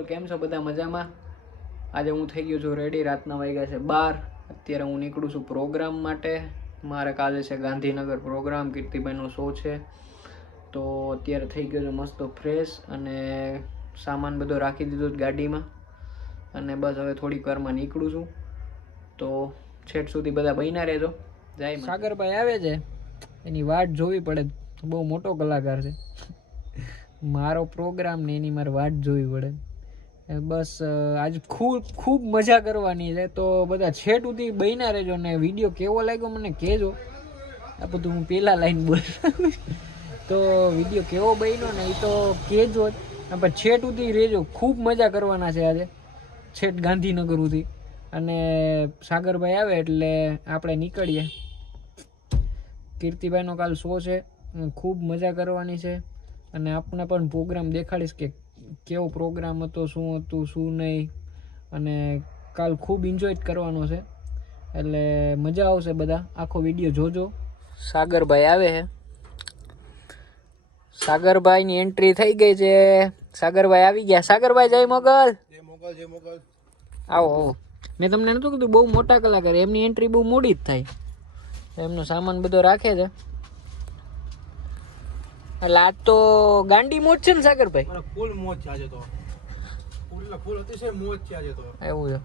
બોલ કેમ છો બધા મજામાં? આજે હું થઈ ગયો છું રેડી. રાતના વાગ્યા છે 12. અત્યારે હું નીકળું છું પ્રોગ્રામ માટે. મારે કાલે છે ગાંધીનગર પ્રોગ્રામ, કીર્તિભાઈનો શો છે. તો અત્યારે થઈ ગયો છું મસ્ત ફ્રેશ અને સામાન બધો રાખી દીધો ગાડીમાં અને બસ હવે થોડીક વારમાં નીકળું છું. તો છેટ સુધી બધા બન્યા રહેજો. જય સાગરભાઈ આવે છે, એની વાટ જોવી પડે. બહુ મોટો કલાકાર છે. મારો પ્રોગ્રામ ને એની મારે વાટ જોવી પડે. બસ આજ ખૂબ મજા કરવાની છે. તો બધા છેટ સુધી બન્યા રહેજો ને વિડીયો કેવો લાગ્યો મને કહેજો. આ બધું હું પહેલા લાઈન બોલ તો વિડીયો કેવો બન્યો ને એ તો કહેજો જ. પણ છેટ સુધી રહેજો, ખૂબ મજા કરવાના છે આજે છેટ ગાંધીનગર સુધી. અને સાગરભાઈ આવે એટલે આપણે નીકળીએ. કીર્તિભાઈનો કાલ શો છે, ખૂબ મજા કરવાની છે. અને આપણે પણ પ્રોગ્રામ દેખાડીશ કે કેવો પ્રોગ્રામ હતો, શું હતું શું નહીં. અને કાલ ખૂબ એન્જોય કરવાનો છે એટલે મજા આવશે. બધા આખો વિડીયો જોજો. સાગરભાઈ આવે છે. સાગરભાઈની એન્ટ્રી થઈ ગઈ છે. સાગરભાઈ આવી ગયા. સાગરભાઈ જય મોગલ. જય મોગલ, જય મોગલ. આવો આવો. મેં તમને નહોતું કીધું બહુ મોટા કલાકાર, એમની એન્ટ્રી બહુ મોડી જ થાય. એમનો સામાન બધો રાખે છે એટલે આજ તો ગાંડી મોજ છે ને સાગરભાઈ? ફૂલ મોજ છે આજે તો. ફૂલ અતિશય મોજ છે આજે તો. એવું છે.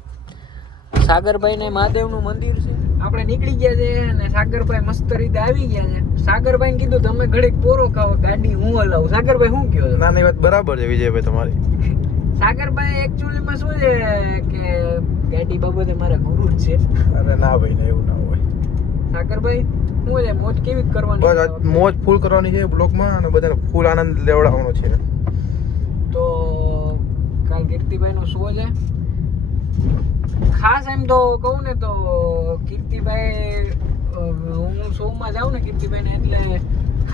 સાગરભાઈ ને મહાદેવનું મંદિર છે. આપણે નીકળી ગયા છે અને સાગરભાઈ મસ્ત રીતે આવી ગયા છે. સાગરભાઈ કીધું તમે ઘડીક પોરો ખાઓ, ગાડી હું હલાવું. સાગરભાઈ શું કહો છો? ના ના, વાત બરાબર છે વિજયભાઈ તમારી. સાગરભાઈ એકચ્યુઅલીમાં શું છે કે ગાડી બાબતે મારા ગુરુ જ છે. અરે ના ભાઈ, ના એવું ના હોય. સાગરભાઈ શું છે, મોજ કેવી કરવાની? બસ મોજ ફૂલ કરવાની છે બ્લોગમાં અને બધાને ફૂલ આનંદ લેવડાવવાનો છે. તો કાલ કીર્તિભાઈનો શો છે. ખાસ એમ તો કહું ને તો કીર્તિભાઈ, હું શોમાં જાઉં ને કીર્તિભાઈને એટલે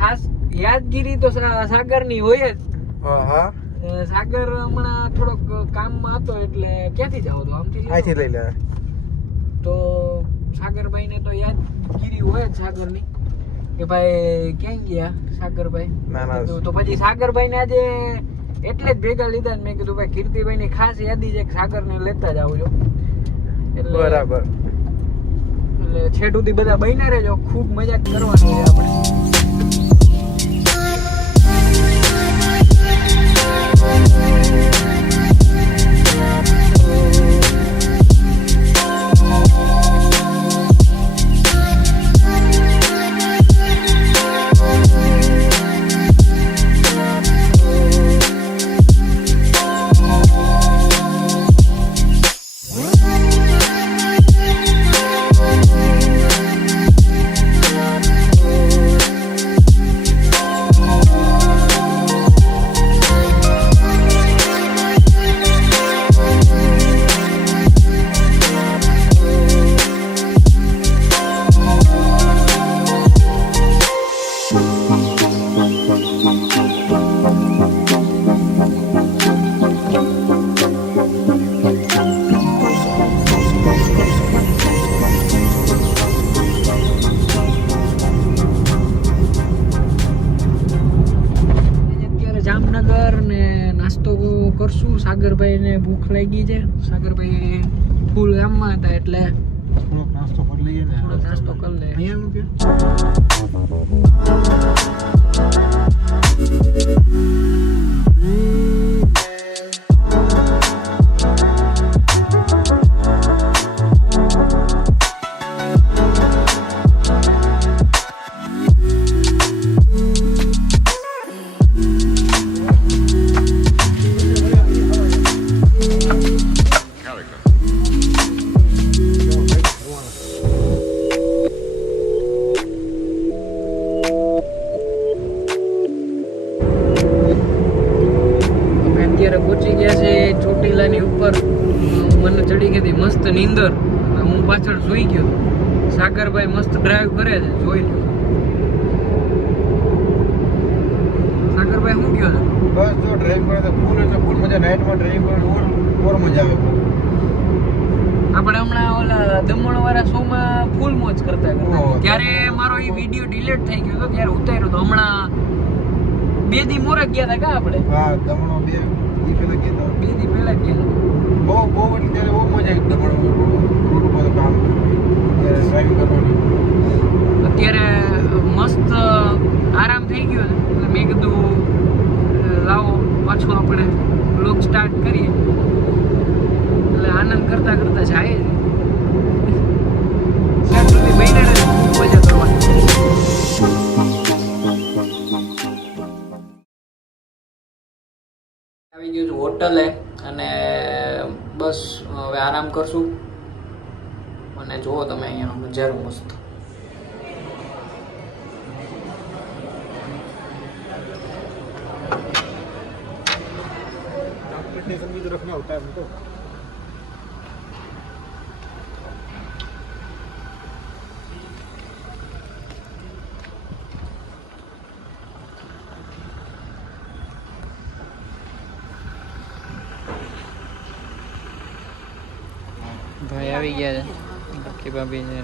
ખાસ યાદગીરી તો સાગરની હોય જ. હા, સાગર હમણાં થોડોક કામમાં હતો એટલે ક્યાંથી જાવ તો આમથી અહીંથી લઈ લે. તો સાગરભાઈને તો યાદગીરી હોય જ સાગરની કે ભાઈ ક્યાં ગયા સાગરભાઈ. ના ના, તો પછી સાગરભાઈને આજે એટલે જ ભેગા લીધા. મેં કીધું ભાઈ કીર્તિભાઈની ખાસ યાદી છે કે સાગરને લેતા જ આવજો. એટલે બરાબર. એટલે છેટ સુધી બધા બન્યા રહેજો. ખૂબ મજા કરવાની છે આપણે. જામનગર ને નાસ્તો કરશું. સાગરભાઈને ભૂખ લાગી છે. સાગરભાઈ ફૂલ ગામમાં હતા એટલે નાસ્તો કરી લઈએ ને. નાસ્તો કરી લે. અહીંયા કે પહોંચી ગયા છે ચોટીલાની ઉપર. મને ચડી ગઈ હતી મસ્ત નીંદર. હું પાછળ સુઈ ગયો. સાગરભાઈ મસ્ત ડ્રાઈવ કરે છે, જોઈ લો. સાગરભાઈ શું કહો છો? બસ જો ડ્રાઈવ કરે તો ફૂલ એટલે ફૂલ મજા. નાઇટમાં ડ્રાઈવ કરવાની ઓર મજા આવે. આપણે હમણાં ઓલા દમણ વાળા શોમાં ફૂલ મોજ કરતા ત્યારે મારો એ વિડીયો ડિલીટ થઈ ગયો હતો, ત્યારે ઉતાર્યો હતો. હમણાં 2 દી મોરક ગયા હતા કા આપણે? હા, દમણો 2 ઈ પેલા કીધું 2 દી પહેલા ગયા. બહુ એટલે ત્યારે બહુ મજા આવી દમણ રોડ ઉપર કામ ત્યારે ડ્રાઇવિંગ કરવાની અત્યારે મસ્ત આરામ થઈ ગયો છે એટલે મેં કીધું લાવો પાછું આપણે બ્લોગ સ્ટાર્ટ કરીએ એટલે આનંદ કરતા કરતા જાય જ ત્યાં સુધી બહેને ખૂબ મજા કરવાની. આવી ગયું છું હોટલે અને બસ હવે આરામ કરશું અને જુઓ તમે અહીંયા નજારો મસ્ત. संगीत रखना होता है हमको ભાઈ આવી ગયા છે બાકી ભાભી છે.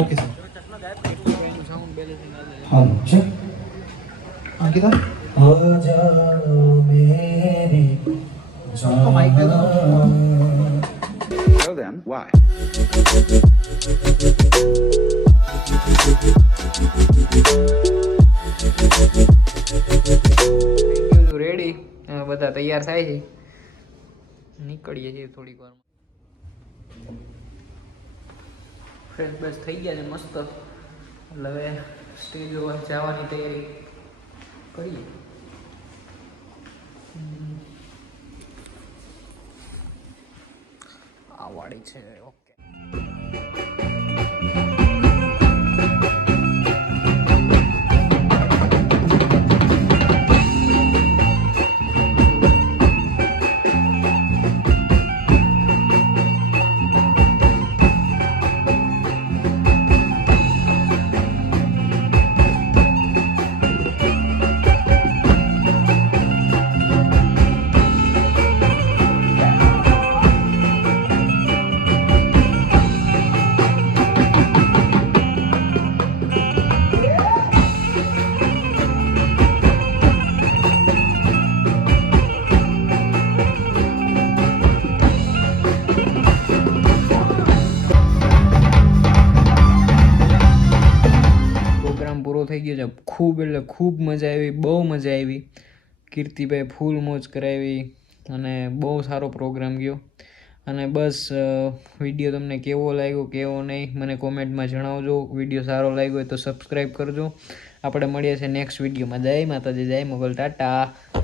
ओके सर हाँ चेक अंकिता हो जाओ मेरी जान Well then, why? રેડી બધા તૈયાર થાય છે નીકળીએ છીએ થોડીક વાર. ફ્રેશ બસ થઈ ગયા છે મસ્ત એટલે હવે સ્ટેજ ઉપર જવાની તૈયારી કરીએ. આ વાળી છે ઓકે. થઈ ગયો છે ખૂબ એટલે ખૂબ મજા આવી, બહુ મજા આવી. કીર્તિભાઈ ફૂલ મોજ કરાવી અને બહુ સારો પ્રોગ્રામ ગયો. અને બસ વિડીયો તમને કેવો લાગ્યો કેવો નહીં મને કોમેન્ટમાં જણાવજો. વિડીયો સારો લાગ્યો હોય તો સબસ્ક્રાઈબ કરજો. આપણે મળીએ છીએ નેક્સ્ટ વિડીયોમાં. જય માતાજી, જય મોગલ, ટાટા.